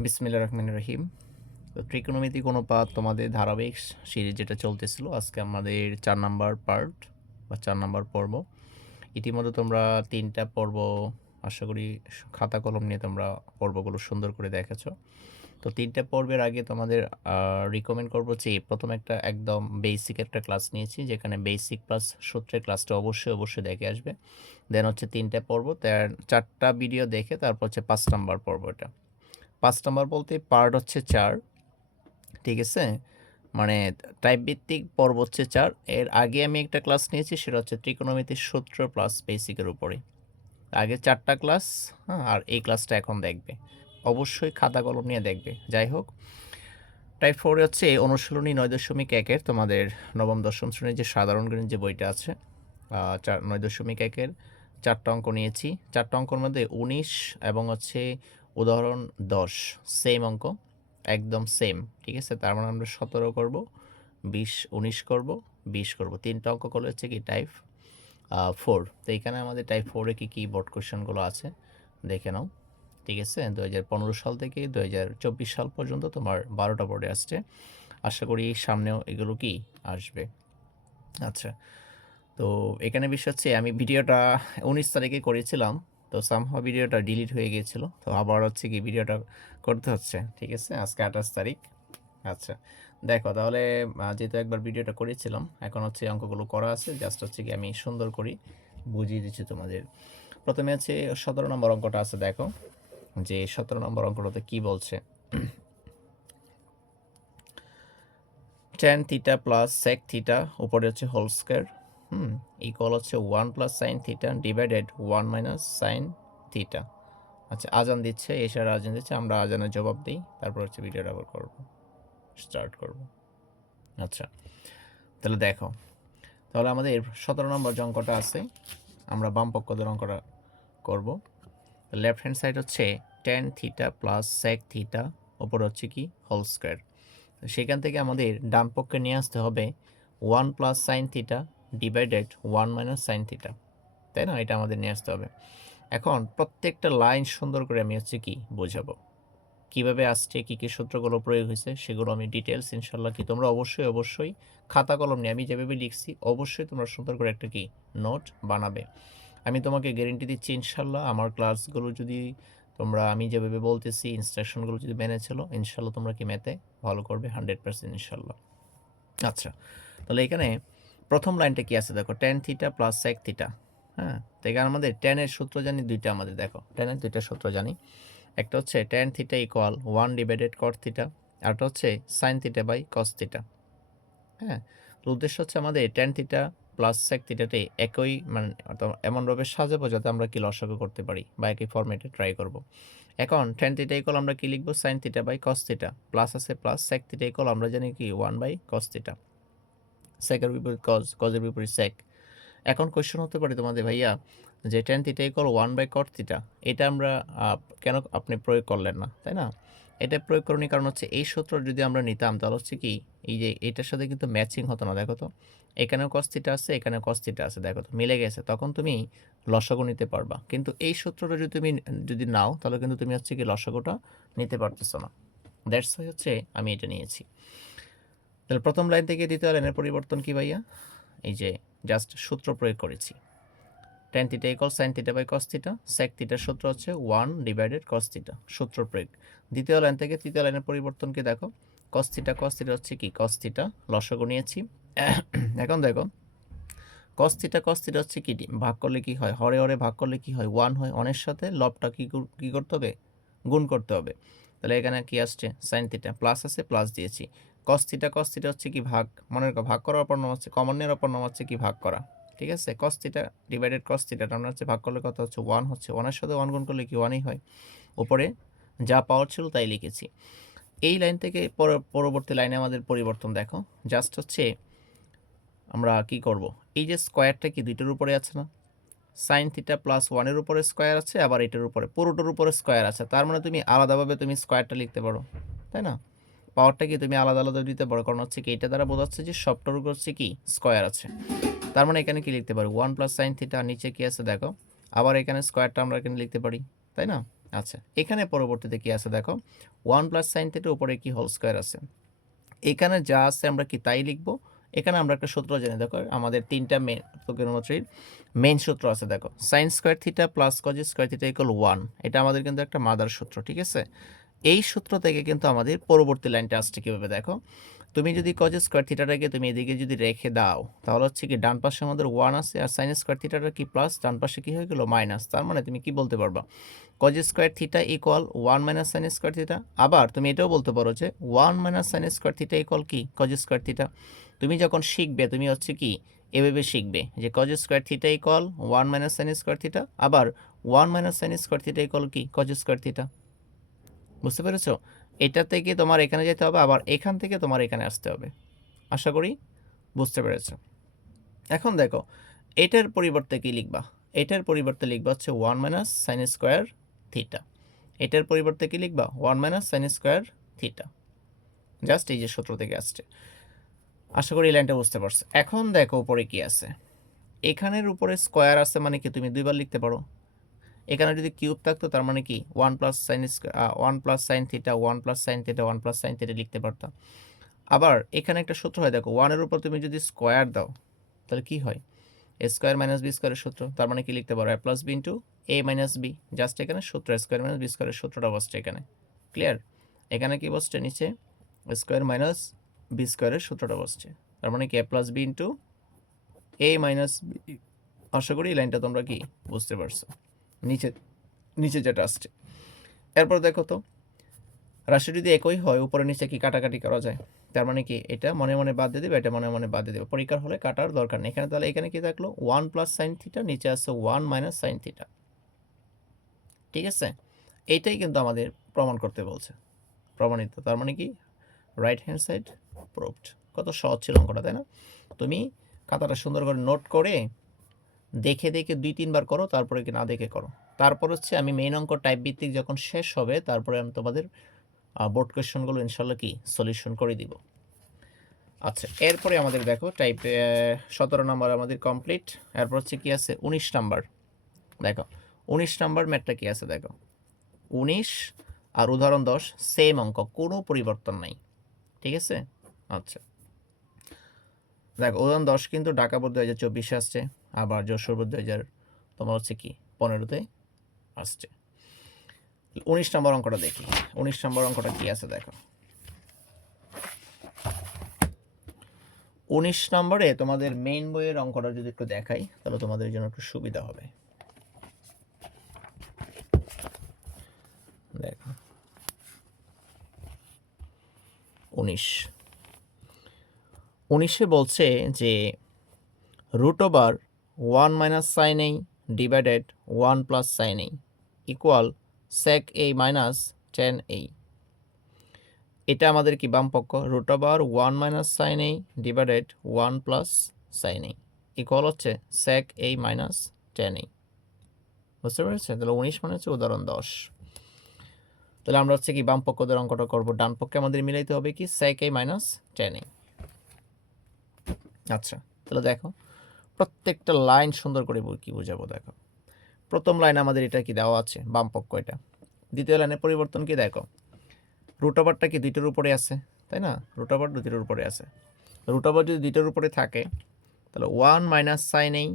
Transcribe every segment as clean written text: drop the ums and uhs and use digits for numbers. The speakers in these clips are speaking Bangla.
বিসমিল্লাহির রহমানির রহিম। তো ত্রিকোণমিতিক অনুপাত তোমাদের ধারাবাহিক সিরিজ যেটা চলতেছিল, আজকে আমাদের ৪ নাম্বার পার্ট বা ৪ নাম্বার পর্ব। ইতিমধ্যে তোমরা ৩টা পর্ব আশা করি খাতা কলম নিয়ে তোমরা পর্বগুলো সুন্দর করে দেখেছো। তো ৩টা পর্বের আগে তোমাদের রিকমেন্ড করবো যে প্রথম একটা একদম বেসিক একটা ক্লাস নিয়েছি, যেখানে বেসিক প্লাস সূত্রের ক্লাসটা অবশ্যই দেখে আসবে। দেন হচ্ছে 3টা পর্ব, 4টা ভিডিও দেখে তারপর হচ্ছে ৫ নাম্বার পর্ব। এটা ৫ নাম্বার বলতে পার্ট হচ্ছে ৪, ঠিক আছে? মানে টাইপ ভিত্তিক পর্ব হচ্ছে ৪। এর আগে আমি একটা ক্লাস নিয়েছি, সেটা হচ্ছে ত্রিকোণমিতির সূত্র প্লাস বেসিকের উপরে। আগে ৪টা ক্লাস, হ্যাঁ, আর এই ক্লাসটা এখন দেখবে। অবশ্যই খাতা কলম নিয়ে দেখবে। যাই হোক, টাইপ 4 এ হচ্ছে অনুশীলনী ৯.১-এর তোমাদের নবম দশম শ্রেণীর যে সাধারণ গণিত যে বইটা আছে, ৯.১-এর ৪টা অঙ্ক নিয়েছি। ৪টা অঙ্কর মধ্যে ১৯ এবং হচ্ছে উদাহরণ ১০ সেম অঙ্ক, একদম সেম, ঠিক আছে? তার মানে আমরা ১৭ করব, ২০, ১৯ করব, ২০ করব। ৩টা অঙ্ক করলে হচ্ছে কি টাইপ 4। তো এখানে আমাদের টাইপ 4 এ কি বোর্ড কোয়েশ্চেনগুলো আছে দেখে নাও, ঠিক আছে? ২০১৫ সাল থেকে ২০২৪ সাল পর্যন্ত তোমার ১২টা বোর্ডে আসছে। আশা করি সামনেও এগুলো কি আসবে। আচ্ছা, তো এখানে বিষয় হচ্ছে আমি ভিডিওটা ১৯ তারিখে করেছিলাম, তো সামহাও ভিডিওটা ডিলিট হয়ে গিয়েছিল, তো আবার হচ্ছে কি ভিডিওটা করতে হচ্ছে, ঠিক আছে? আজকে ২৮ তারিখ। আচ্ছা, দেখো তাহলে যেহেতু একবার ভিডিওটা করেছিলাম, এখন হচ্ছে অঙ্কগুলো করা আছে, জাস্ট হচ্ছে কি আমি সুন্দর করে বুঝিয়ে দিচ্ছি তোমাদের। প্রথমে হচ্ছে ১৭ নম্বর অঙ্কটা আছে, দেখো যে ১৭ নম্বর অঙ্কটাতে কি বলছে। tan theta plus sec theta উপরে হচ্ছে হোল স্কয়ার, ইকুয়াল হচ্ছে 1 plus sine theta divided 1 minus sine theta. আচ্ছা, আজান দিচ্ছে, এশার আজান দিচ্ছে, আমরা আজানের জবাব দিই, তারপর হচ্ছে ভিডিওটা আবার করব, স্টার্ট করব। আচ্ছা, তাহলে দেখো, তাহলে আমাদের ১৭ নম্বর যে অঙ্কটা আছে, আমরা বাম পক্ষ দিয়ে অঙ্কটা করব। লেফট হ্যান্ড সাইড হচ্ছে tan theta plus sec theta উপরে হচ্ছে কি হোল স্কয়ার। সেখান থেকে আমাদের ডান পক্ষে নিয়ে আসতে হবে 1 plus sine theta divided 1 minus sine theta, তাই না? এটা আমাদের নিয়ে আসতে হবে। এখন প্রত্যেকটা লাইন সুন্দর করে আমি হচ্ছে কি বোঝাবো, কীভাবে আসছে, কী কী সূত্রগুলো প্রয়োগ হয়েছে, সেগুলো আমি ডিটেলস ইনশাল্লাহ কি তোমরা অবশ্যই খাতা কলম নিয়ে আমি যেভাবে লিখছি অবশ্যই তোমরা সুন্দর করে একটা কি নোট বানাবে। আমি তোমাকে গ্যারেন্টি দিচ্ছি ইনশাল্লাহ, আমার ক্লাসগুলো যদি তোমরা আমি যেভাবে বলতেছি ইনস্ট্রাকশনগুলো যদি মেনে চলো, ইনশাল্লাহ তোমরা কি ম্যাথে ভালো করবে 100% ইনশাল্লাহ। আচ্ছা, তাহলে এখানে প্রথম লাইনটা কি আছে দেখো, tan theta plus sec theta. হ্যাঁ, তো এখানে আমাদের tan এর সূত্র জানি দুইটা, আমাদের দেখো tan এর দুইটা সূত্র জানি। একটা হচ্ছে tan theta equal 1 divided cot theta, আরটা হচ্ছে sin theta by cos theta. হ্যাঁ, তো উদ্দেশ্য হচ্ছে আমাদের tan থিটা প্লাস sec থিটাতে একই মানে এমনভাবে সাজাবো যাতে আমরা কি লসাগু করতে পারি বা একই ফরম্যাটে ট্রাই করব। এখন tan থিটা ইকুয়াল আমরা কি লিখবো, sin theta by cos theta, plus আছে প্লাস, sec থিটা ইকুয়াল আমরা জানি কি 1 বাই cos থিটা, sec এর বিপরীত cos, cos এর বিপরীত sec। এখন কোয়েশ্চেন হতে পারে তোমাদের, ভাইয়া যে tan theta equal 1 by cot theta, এটা আমরা কেন আপনি প্রয়োগ করলেন না, তাই না? এটা প্রয়োগ করণীয় কারণ হচ্ছে এই সূত্র যদি আমরা নিতাম তাহলে হচ্ছে কি এই যে এটার সাথে কিন্তু ম্যাচিং হতো না। দেখো তো, এখানেও cos থিটা আছে, এখানেও cos থিটা আছে, দেখো তো মিলে গেছে, তখন তুমি লসাগু নিতে পারবা। কিন্তু এই সূত্রটা যদি তুমি যদি নাও তাহলে কিন্তু তুমি হচ্ছে কি লসাগুটা নিতে পারতেছো না। দ্যাটস ওয়াই হচ্ছে আমি এটা নিয়েছি। তাহলে প্রথম লাইন থেকে দ্বিতীয় লাইনের পরিবর্তন কি ভাইয়া, এই যে জাস্ট সূত্র প্রয়োগ করেছি, tan theta equal sin theta by cos theta, sec থিটার সূত্র হচ্ছে 1 ডিভাইডেড cos থিটা, সূত্র প্রয়োগ। দ্বিতীয় লাইন থেকে তৃতীয় লাইনের পরিবর্তনকে দেখো, cos থিটা হচ্ছে কি cos থিটা, লসাগু নিয়েছি। এখন দেখো cos থিটা হচ্ছে কি ভাগ করলে কি হয়, হরে হরে ভাগ করলে কি হয় 1 হয়, অনের সাথে লবটা কি করতে হবে, গুণ করতে হবে। তাহলে এখানে কি আসছে sin থিটা, প্লাস আছে প্লাস দিয়েছি, cos থিটা হচ্ছে কি ভাগ, মনে রাখো ভাগ করার অপর নাম হচ্ছে, কমন নেওয়ার অপর নাম হচ্ছে কি ভাগ করা, ঠিক আছে? cos theta divided cos theta আমরা হচ্ছে ভাগ করলে কত হচ্ছে 1 হচ্ছে, 1 এর সাথে 1 গুণ করলে কি 1ই হয়। উপরে যা পাওয়ার ছিল তাই লিখেছি। এই লাইন থেকে পরবর্তী লাইনে আমাদের পরিবর্তন দেখো, জাস্ট হচ্ছে আমরা কি করব, এই যে স্কয়ারটা কি দুইটার উপরে আছে না, sin থিটা প্লাস 1 এর উপরে স্কয়ার আছে, আবার এটার উপরে পুরোটার উপরে স্কয়ার আছে, তার মানে তুমি আলাদাভাবে তুমি স্কয়ারটা লিখতে পারো, তাই না? পাওয়ারটা কি তুমি আলাদা আলাদা দিতে পারো, কারণ হচ্ছে কি এটা দ্বারা বোঝাচ্ছে যে সবটার উপর হচ্ছে কি স্কয়ার আছে। তার মানে এখানে কি লিখতে পারি 1 প্লাস সাইন থিটা, নিচে কি আছে দেখো, আবার এখানে স্কয়ারটা আমরা এখানে লিখতে পারি, তাই না? আচ্ছা, এখানে পরবর্তীতে কি আছে দেখো, 1 প্লাস সাইন থিটা উপরে কি হোল স্কয়ার আছে। এখানে যা আছে আমরা কি তাই লিখব। এখানে আমরা একটা সূত্র জানি, দেখো আমাদের 3টা ট্রিগোনোমেট্রির মেইন সূত্র আছে দেখো, sine square theta plus cos square theta equal 1। এটা আমাদের কিন্তু একটা মাদার সূত্র, ঠিক আছে। এই সূত্র থেকে কিন্তু আমাদের পরবর্তী লাইনটা আসছে কিভাবে দেখো, তুমি যদি কজ স্কয়ার থিটাটাকে তুমি এদিকে যদি রেখে দাও, তাহলে হচ্ছে কি ডান পাশে আমাদের 1 আছে, আর সাইন স্কয়ার থিটাটা কি প্লাস, ডান পাশে কি হয়ে গেল মাইনাস। তার মানে তুমি কি বলতে পারবা, cause square theta equal 1 minus sine square theta. আবার তুমি এটাও বলতে পারো যে 1 minus sine square theta equal কি কজ স্কয়ার থিটা। তুমি যখন শিখবে তুমি হচ্ছে কি এভাবে শিখবে যে cause square theta equal 1 minus sine square theta, আবার 1 minus sine square theta equal কি কজ স্কয়ার থিটা। বুঝতে পেরেছো? এটা থেকে তোমার এখানে যেতে হবে, আবার এখান থেকে তোমার এখানে আসতে হবে। আশা করি বুঝতে পেরেছো। এখন দেখো এটার পরিবর্তে কি লিখবা, এটার পরিবর্তে লিখবা হচ্ছে 1 মাইনাস সাইন স্কয়ার থিটা। এটার পরিবর্তে কি লিখবা 1 minus sine square theta. Just এই যে সূত্র থেকে আসছে। আশা করি এই লাইনটা বুঝতে পারছো। এখন দেখো উপরে কি আছে, এখানের উপরে স্কয়ার আছে মানে কি তুমি দুইবার লিখতে পারো। এখানে যদি কিউব থাকতো তার মানে কি 1 plus sign 1 plus sine theta 1 plus sine theta 1 plus sine theta লিখতে পারতাম। আবার এখানে একটা সূত্র হয় দেখো, 1 এর উপর তুমি যদি স্কয়ার দাও তাহলে কি হয়, এ স্কয়ার মাইনাস বি স্কয়ারের সূত্র। তার মানে কি লিখতে পারো এ প্লাস বি ইন্টু এ মাইনাস বি। জাস্ট এখানে সূত্র স্কয়ার মাইনাস বি স্কয়ারের সূত্রটা বসছে এখানে। ক্লিয়ার? এখানে কি বসছে নিচে স্কয়ার মাইনাস বি স্কয়ারের সূত্রটা বসছে। তার মানে কি এ প্লাস বি ইন্টু এ মাইনাস বি। আশা করি এই লাইনটা তোমরা কি বুঝতে পারছো, নিচে নিচে যেটা আসছে। এরপর দেখো তো রাশি যদি একই হয় উপরে নিচে কি কাটাকাটি করা যায়। তার মানে কি এটা মনে মনে বাদ দিয়ে দেবে, এটা মনে মনে বাদ দিয়ে দেবে, পরীক্ষার হলে কাটার দরকার নেই। এখানে তাহলে এখানে কি থাকলো 1 প্লাস সাইন থিটা, নিচে আছে 1 মাইনাস সাইন থিটা। ঠিক আছে, এইটাই কিন্তু আমাদের প্রমাণ করতে বলছে, প্রমাণিত। তার মানে কি রাইট হ্যান্ড সাইড প্রুভড। কত সহজ ছিল অঙ্কটা, তাই না? তুমি খাতাটা সুন্দর করে নোট করে দেখে দেখে 2-3 বার করো, তারপরে কি না দেখে করো। তারপর হচ্ছে আমি মেইন অঙ্ক টাইপ ভিত্তিক যখন শেষ হবে তারপরে আমি তোমাদের বোর্ড কোয়েশ্চনগুলো ইনশাল্লাহ কি সলিউশন করে দিব। আচ্ছা, এরপরে আমাদের দেখো টাইপ 17 নম্বর আমাদের কমপ্লিট। এরপর হচ্ছে কি আছে 19 নাম্বার। দেখো 19 নাম্বার ম্যাথটা কি আছে দেখো, 19 আর উদাহরণ 10 সেম অঙ্ক, কোনো পরিবর্তন নাই। ঠিক আছে। আচ্ছা দেখো উদাহরণ 10 কিন্তু ঢাকা বোর্ড 2024 আসছে, আবার যশোর বোর্ড 2000 তোমার হচ্ছে কি 15তে আসছে। 19 নম্বর অঙ্কটা দেখি। 19 নম্বর অঙ্কটা কি আছে দেখো, 19 নম্বরে তোমাদের মেইন বইয়ের অঙ্কটা যদি একটু দেখাই তাহলে তোমাদের জন্য একটু সুবিধা হবে। দেখো 19 বলছে যে রুট ওভার 1 মাইনাস সাইন এ ডিভাইডেড 1 প্লাস সাইন এ ইকুয়াল সেক এ মাইনাস টেন এ। এটা আমাদের কি বাম পক্ষ, রুট ওভার 1 মাইনাস সাইন এ ডিভাইডেড 1 প্লাস সাইন এ ইকুয়াল হচ্ছে সেক এ মাইনাস টেন এ। বুঝতে পেরেছেন? তাহলে 19 মানে হচ্ছে উদাহরণ 10। তাহলে আমরা হচ্ছে কি বাম পক্ষদের অঙ্কটা করব, ডান পক্ষে আমাদের মিলাইতে হবে কি সেক এ মাইনাস টেন এ। আচ্ছা তাহলে দেখো প্রত্যেকটা লাইন সুন্দর করে কি বোঝাবো। দেখো প্রথম লাইন আমাদের এটা কি দেওয়া আছে বাম পক্ষ এটা। দ্বিতীয় লাইনের পরিবর্তন কি দেখো, রুট ওভারটা কি দুইটার উপরে আছে, তাই না? রুট ওভার দুইটার উপরে আছে। রুট ওভার যদি দুইটার উপরে থাকে তাহলে 1 মাইনাস সাইন এই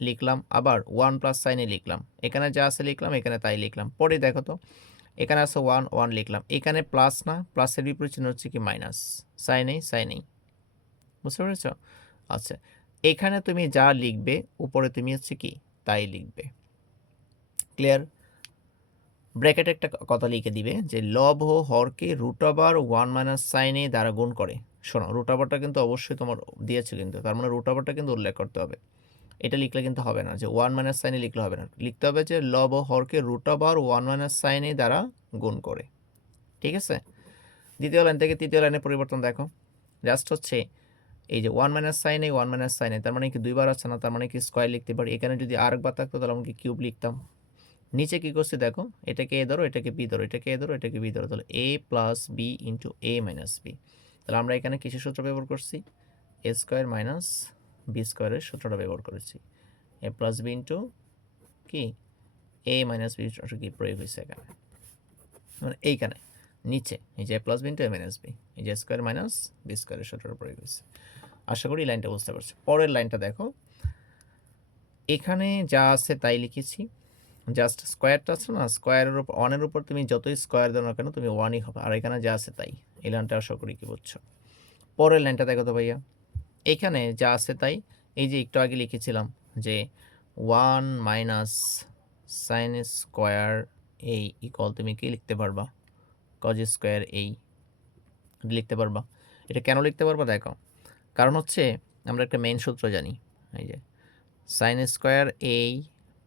লিখলাম, আবার 1 প্লাস সাইন এ লিখলাম, এখানে যা আছে লিখলাম, এখানে তাই লিখলাম। পরে দেখো তো এখানে আছে 1 1 লিখলাম, এখানে প্লাস না, প্লাসের বিপরীত চিহ্ন হচ্ছে কি মাইনাস, সাইন এই সাইন এই। বুঝতে পেরেছ? আচ্ছা এখানে তুমি যা লিখবে উপরে তুমি হচ্ছে কি তাই লিখবে। ক্লিয়ার? ব্র্যাকেটে একটা কথা লিখে দিবে যে লব ও হরকে রুট ওভার 1 মাইনাস সাইন এ দ্বারা গুণ করে। শোনো রুট ওভারটা কিন্তু অবশ্যই তোমার দিয়েছে কিন্তু, তার মানে রুট ওভারটা কিন্তু উল্লেখ করতে হবে। এটা লিখলে কিন্তু হবে না যে 1 মাইনাস সাইন এ লিখলে হবে না, লিখতে হবে যে লব ও হরকে রুট ওভার 1 মাইনাস সাইন এ দ্বারা গুণ করে। ঠিক আছে। দ্বিতীয় লাইন থেকে তৃতীয় লাইনের পরিবর্তন দেখো, জাস্ট হচ্ছে এই যে 1 মাইনাস সাইন এ 1 মাইনাস সাইন এ, তার মানে কি দুইবার আছে না, তার মানে কি স্কয়ার লিখতে পারি। এখানে যদি আরেকবার থাকতো তাহলে আমি কি কিউব লিখতাম। নিচে কি করছি দেখো, এটাকে এ ধরো, এটাকে বি ধরো, এটাকে এ ধরো, এটাকে বি ধরো, তাহলে এ প্লাস বি ইন্টু এ মাইনাস বি। তাহলে আমরা এখানে কিসের সূত্র ব্যবহার করছি, এ স্কোয়ার মাইনাস বি স্কোয়ারের সূত্রটা ব্যবহার করেছি। এ প্লাস বি ইন্টু কি এ মাইনাস বি সূত্র কি প্রয়োগ হয়েছে এখানে, মানে এইখানে নিচে এই যে প্লাস বি ইন্টু এ মাইনাস বি, এই যে স্কোয়ার মাইনাস বি স্কোয়ারের সূত্র প্রয়োগ হয়েছে। আশা করি লাইনটা বুঝতে পারছো। পরের লাইনটা দেখো, এখানে যা আছে তাই লিখেছি, জাস্ট স্কোয়ারটা আছে না, স্কোয়ারের উপর ওয়ানের উপর তুমি যতই স্কোয়ার দাও না কেন তুমি ওয়ানই হবে, আর এখানে যা আছে তাই। এই লাইনটা আশা করি কি বুঝছো। পরের লাইনটা দেখো তো ভাইয়া, এখানে যা আছে তাই, এই যে একটু আগে লিখেছিলাম যে 1 মাইনাস সাইন স্কোয়ার এই ইকুয়াল তুমি কি লিখতে পারবা, কজ স্কোয়ার এই লিখতে পারবা। এটা কেন লিখতে পারবা দেখো, কারণ হচ্ছে আমরা একটা মেইন সূত্র জানি, এই যে সাইন স্কোয়ার এই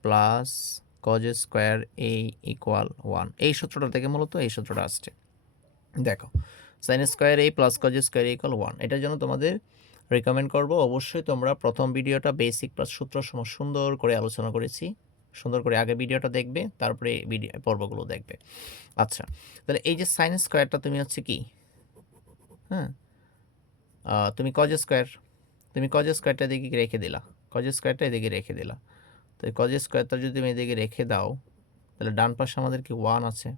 প্লাস কজ স্কোয়ার এই ইকুয়াল 1, এই সূত্রটা থেকে মূলত এই সূত্রটা আসছে। দেখো সাইন স্কোয়ার এই প্লাস কজ স্কোয়ার ইকুয়াল 1, এটার জন্য তোমাদের রেকমেন্ড করব অবশ্যই তোমরা প্রথম ভিডিওটা বেসিক প্লাস সূত্র সম সুন্দর করে আলোচনা করেছি, সুন্দর করে আগে ভিডিওটা দেখবে, তারপরে ভিডিও পর্বগুলো দেখবে। আচ্ছা, তাহলে এই যে সাইন স্কোয়ারটা তুমি হচ্ছে কি, হ্যাঁ তুমি কজ স্কোয়ারটা এদিকে রেখে দিলা, কজ স্কোয়ারটা এদিকে রেখে দিলা। তো এই কজ স্কোয়ারটা যদি তুমি এদিকে রেখে দাও, তাহলে ডান পাশে আমাদের কি 1 আছে,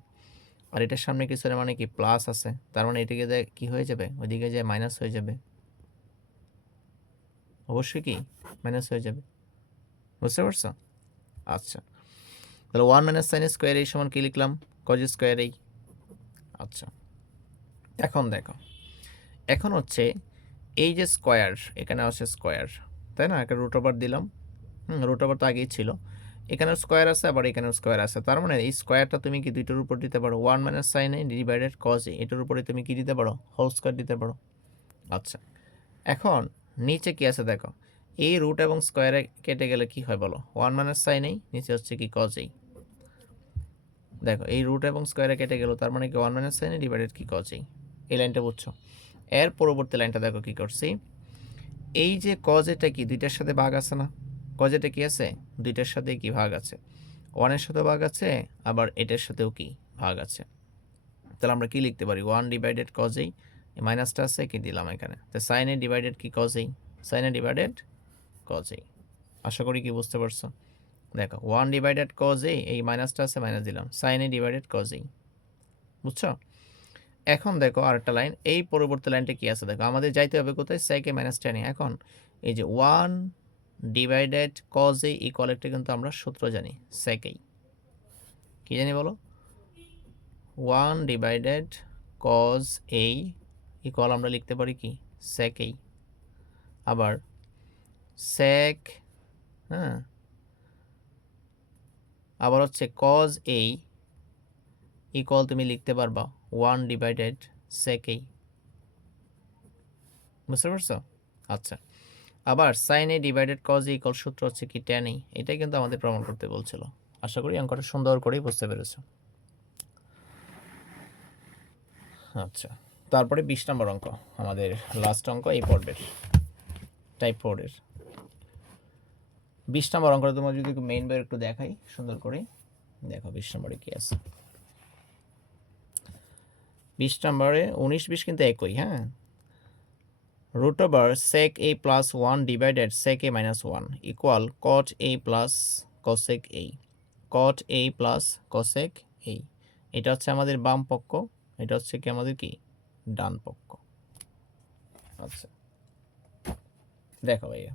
আর এটার সামনে কিছু মানে কি প্লাস আছে, তার মানে এদিকে যায় কি হয়ে যাবে, ওইদিকে যায় মাইনাস হয়ে যাবে, অবশ্যই কি মাইনাস হয়ে যাবে, বুঝতে পারছো। আচ্ছা, তাহলে 1 মাইনাস সাইন স্কোয়ার এই সমান কি লিখলাম, কজ স্কোয়ার এই। আচ্ছা, এখন দেখো, এখন হচ্ছে এই যে স্কোয়ার, এখানে আছে স্কোয়ার, তাই না, একটা রুট ওভার দিলাম, রুট ওভার তো আগেই ছিল, এখানেও স্কোয়ার আছে আবার এখানেও স্কোয়ার আছে, তার মানে এই স্কোয়ারটা তুমি কি দুইটার উপর দিতে পারো, 1 মাইনাস সাইন এ ডিভাইডেড কজ এ, এটার উপরে তুমি কি দিতে পারো, হোল স্কোয়ার দিতে পারো। আচ্ছা, এখন নিচে কি আছে দেখো, এই রুট এবং স্কোয়ারে কেটে গেলে কি হয় বলো, 1 মাইনাস সাইন এই, নিচে হচ্ছে কি কজ এই। দেখো এই রুট এবং স্কোয়ারে কেটে গেল, তার মানে কি 1 মাইনাস সাইন এ ডিভাইডেড কি কজ এই। এই লাইনটা বুঝছো। এর পরবর্তী লাইনটা দেখো কি করছি, এই যে কজ এটা কি দুইটার সাথে ভাগ আছে না, কজ এটা কি আছে দুইটার সাথে কি ভাগ আছে, 1-এর সাথে ভাগ আছে, আবার এটার সাথেও কি ভাগ আছে। তাহলে আমরা কি লিখতে পারি, 1 ডিভাইডেড কজ এই, মাইনাসটা আছে কি দিলাম এখানে, তো সাইন এ ডিভাইডেড কি কজ এই, সাইন এ ডিভাইডেড কজ এই। আশা করি কি বুঝতে পারছো। দেখো 1 ডিভাইডেড কজ এই, এই মাইনাসটা আছে মাইনাস দিলাম, সাইন এ ডিভাইডেড কজ এই, বুঝছো। এখন দেখো আরেকটা লাইন, এই পরবর্তী লাইনটা কি আছে দেখো, আমাদের যাইতে হবে কোথায়, সেকে মাইনাস টেনে। এখন এই যে 1 ডিভাইডেড কজ এই ইকুয়াল একটা কিন্তু আমরা সূত্র জানি, সেকেই, কি জানি বলো, 1 ডিভাইডেড কজ এই ইকুয়াল আমরা লিখতে পারি কি সেকেই, আবার সেক, হ্যাঁ, আবার হচ্ছে কজ এই ইকুয়াল তুমি লিখতে পারবা 1 ডিভাইডেড সেকেই, বুঝতে পারছো। আচ্ছা, আবার সাইন এ ডিভাইডেড কজ ইকুয়াল সূত্র হচ্ছে কি ট্যান এই, এটাই কিন্তু আমাদের প্রমাণ করতে বলছিল। আশা করি অঙ্কটা সুন্দর করেই বুঝতে পেরেছো। আচ্ছা, তারপরে 20 নম্বর অঙ্ক, আমাদের লাস্ট অঙ্ক এই পর্বের, টাইপ 4 এর 20 নম্বর অঙ্কটা তোমার যদি মেইন বই একটু দেখাই সুন্দর করে, দেখো 20 নম্বরে কি আছে। 20 নম্বরে 19 20 কিন্তু একই, হ্যাঁ, root over sec a plus 1 divided sec a minus 1 equal cot a plus cosec a, cot a plus cosec a, এটা হচ্ছে আমাদের বাম পক্ষ, এটা হচ্ছে কি আমাদের কি ডান পক্ষ। আচ্ছা, দেখো ভাইয়া,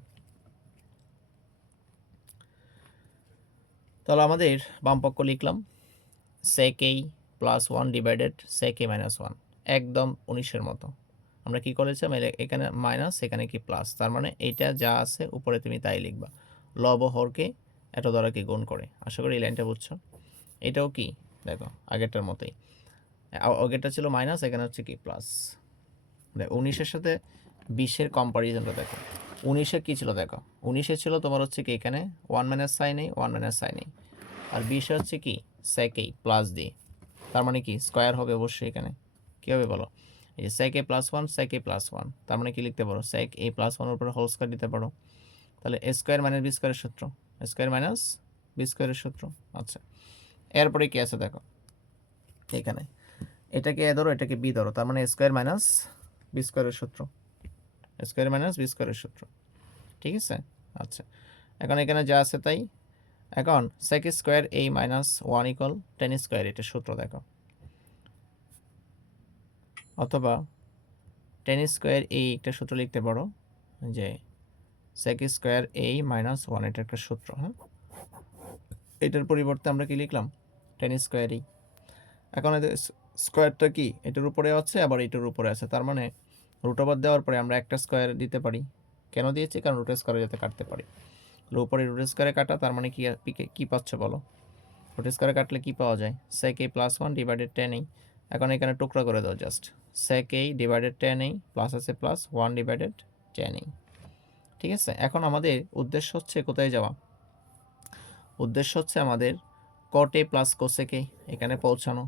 তাহলে আমাদের বাম পক্ষ লিখলাম sec a plus 1 divided sec a minus 1, একদম 19-এর মতো। আমরা কি করেছিলাম, এখানে মাইনাস এখানে কি প্লাস, তার মানে এইটা যা আছে উপরে তুমি তাই লিখবা, লব ও হরকে এটা দ্বারা কি গুণ করে। আশা করি এই লাইনটা বুঝছো। এটাও কি দেখো আগেরটার মতোই, আগেরটা ছিল মাইনাস, এখানে হচ্ছে কি প্লাস। দেখো 19-এর সাথে 20-এর কম্পারিজনটা দেখো, 19-এ কি ছিল দেখো, 19-এ ছিল তোমার হচ্ছে কি এখানে 1 মাইনাস সাইন এই, 1 মাইনাস সাইন এই, আর 20-এ হচ্ছে কি সেক এই প্লাস দিয়ে, তার মানে কি স্কোয়ার হবে অবশ্যই, এখানে কী হবে বলো, এই যে সেক এ প্লাস 1 সেক এ প্লাস 1, তার মানে কি লিখতে পারো, সেক এ প্লাস 1 এর উপরে হোল স্কোয়ার দিতে পারো, তাহলে এ স্কোয়ার মাইনাস বি স্কোয়ারের সূত্র, স্কোয়ার মাইনাস বি স্কোয়ারের সূত্র। আচ্ছা, এরপরে কি আছে দেখো, এখানে এটাকে এ ধরো এটাকে বি ধরো, তার মানে স্কোয়ার মাইনাস বি স্কোয়ারের সূত্র, স্কোয়ার মাইনাস বি স্কোয়ারের সূত্র, ঠিক আছে। আচ্ছা, এখন এখানে যা আছে তাই, এখন sec square a minus 1 equal tan square, এটা সূত্র দেখো, অথবা tan স্কয়ার a একটা সূত্র লিখতে পারো যে sec স্কয়ার a মাইনাস 1, এটা একটা সূত্র। হ্যাঁ, এটার পরিবর্তে আমরা কি লিখলাম, tan স্কয়ার a। এখন এদের স্কয়ারটা কি এটার উপরে আছে, আবার এটার উপরে আছে, তার মানে রুট ওভার দেওয়ার পরে আমরা একটা স্কয়ার দিতে পারি। কেন দিয়েছি, কারণ রুট স্কয়ারে যাতে কাটতে পারি। উপরে রুট স্কয়ারে কাটা, তার মানে কি কি পাচ্ছ বলো, রুট স্কয়ারে কাটলে কি পাওয়া যায়, sec a plus 1 divided tan a। এখন এখানে টুকরা করে দাও just, sec a divided tan a plus আছে প্লাস 1 ডিভাইডেড tan a। ঠিক আছে, এখন আমাদের উদ্দেশ্য হচ্ছে কোথায় যাওয়া, উদ্দেশ্য হচ্ছে আমাদের cot a plus cosec a এখানে পৌঁছানো,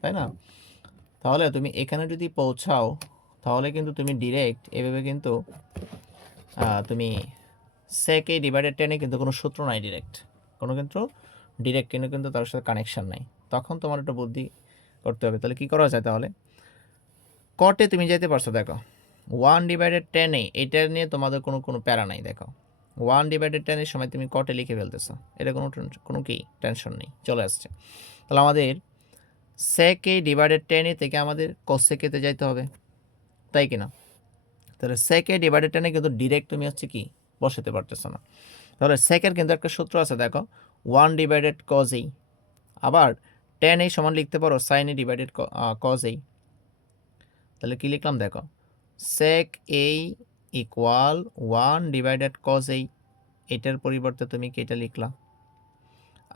তাই না? তাহলে তুমি এখানে যদি পৌঁছাও, তাহলে কিন্তু তুমি ডিরেক্ট এভাবে কিন্তু তুমি sec a divided tan a কিন্তু কোনো সূত্র নাই, ডিরেক্ট কোনো কিন্তু ডিরেক্ট কিন্তু তার সাথে কানেকশন নাই। তখন তোমার একটু বুদ্ধি করতে হবে। তাহলে কি করা যায়, তাহলে cot a তুমি যেতে পারছো, দেখো 1 ডিভাইডেড tan a, এটা নিয়ে তোমাদের কোনো প্যারা নাই। দেখো 1 ডিভাইডেড tan এর সময় তুমি cot a লিখে ফেলতেছো, এটা কোনো কি টেনশন নেই, চলে আসছে। তাহলে আমাদের sec a divided tan a থেকে আমাদের cosec a তে যাইতে হবে, তাই কিনা? তাহলে sec a divided tan a কিন্তু ডিরেক্ট তুমি হচ্ছে কি বসাতে পারতেছো না। তাহলে sec এর কিন্তু একটা সূত্র আছে, দেখো 1 ডিভাইডেড cos a, আবার tan a সমান লিখতে পারো sin a divided cos a। তাহলে কি লিখলাম দেখো, sec a equal 1 divided cos a, এটার পরিবর্তে তুমি কি এটা লিখলা,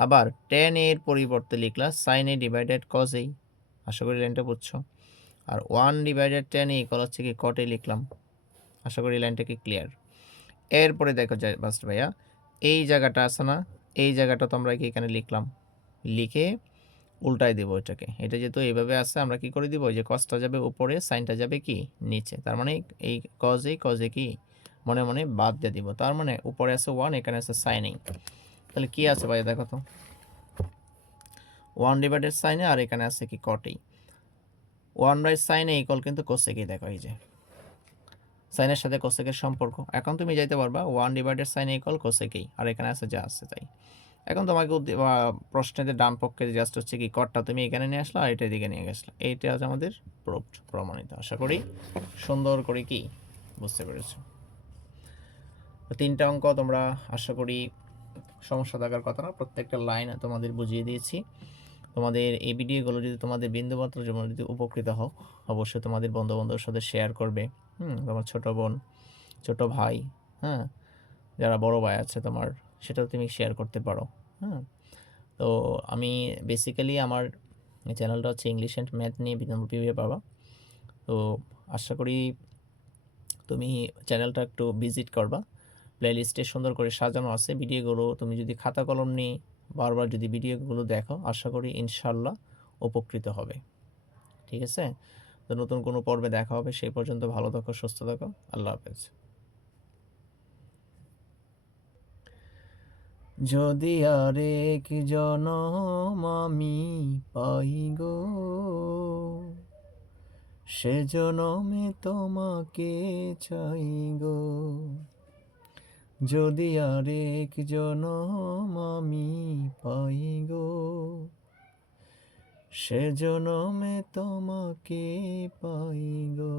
আবার tan a এর পরিবর্তে লিখলা sin a divided cos a। আশা করি লাইনটা বুঝছো। আর 1 ডিভাইডেড tan a ইকুয়াল হচ্ছে কি cot a লিখলাম। আশা করি লাইনটা কি ক্লিয়ার। এরপরে দেখো বাস্ট ভাইয়া, এই জায়গাটা আছে না, এই জায়গাটা তো আমরা কি এখানে লিখলাম, লিখে উল্টাই দেবো এটাকে। এটা যেহেতু এইভাবে আছে, আমরা কি করে দিব, যে কসটা যাবে উপরে, সাইনটা যাবে কি নিচে, তার মানে এই কজ এ কি মনে মনে বাদ দিয়ে দিব। তার মানে উপরে আছে 1, এখানে আছে sin a। তাহলে কি আছে ভাই দেখো তো, 1 ডিভাইডেড sin a, আর এখানে আছে কি cot a। 1 by sin a equal কিন্তু cosec a। দেখো এই যে সাইনের সাথে কোসেকের সম্পর্ক, এখন তুমি যাইতে পারবা 1 divided sin a equal cosec a, আর এখানে আছে যা আছে তাই। এখন তোমাকে প্রশ্নের ডান পক্ষে জাস্ট হচ্ছে কি কটটা তুমি এখানে নিয়ে আসলা, আর এটা দিকে নিয়ে গেছলা, এইটা হচ্ছে আমাদের প্রুফড, প্রমাণিত। আশা করি সুন্দর করে কি বুঝতে পেরেছো। তো 3টা অঙ্ক তোমরা আশা করি সমস্যা থাকার কথা না, প্রত্যেকটা লাইন তোমাদের বুঝিয়ে দিয়েছি। তোমাদের এই ভিডিওগুলো যদি তোমাদের বিন্দুমাত্র যেমন যদি উপকৃত হও, অবশ্যই তোমাদের বন্ধু বান্ধবের সাথে শেয়ার করবে। তোমার ছোট বোন, ছোট ভাই, হ্যাঁ, যারা বড় ভাই আছে তোমার, সেটাও তুমি শেয়ার করতে পারো। হ্যাঁ, তো আমি বেসিক্যালি আমার চ্যানেলটা হচ্ছে ইংলিশ অ্যান্ড ম্যাথ নিয়ে বিনম্র পিভিএ পাবা। তো আশা করি তুমি চ্যানেলটা একটু ভিজিট করবা, প্লেলিস্টে সুন্দর করে সাজানো আছে ভিডিওগুলো। তুমি যদি খাতা কলম নিয়ে বারবার যদি ভিডিওগুলো দেখো, আশা করি ইনশাল্লাহ উপকৃত হবে। ঠিক আছে, তো নতুন কোনো পর্বে দেখা হবে, সেই পর্যন্ত ভালো থাকো, সুস্থ থাকো, আল্লাহ হাফেজ। যদি আরেক জনম আমি পাই গো, সে জনমে তোমাকে চাই গো। যদি আরেক জনম আমি পাই গো, সে জনমে তোমাকে পাই গো।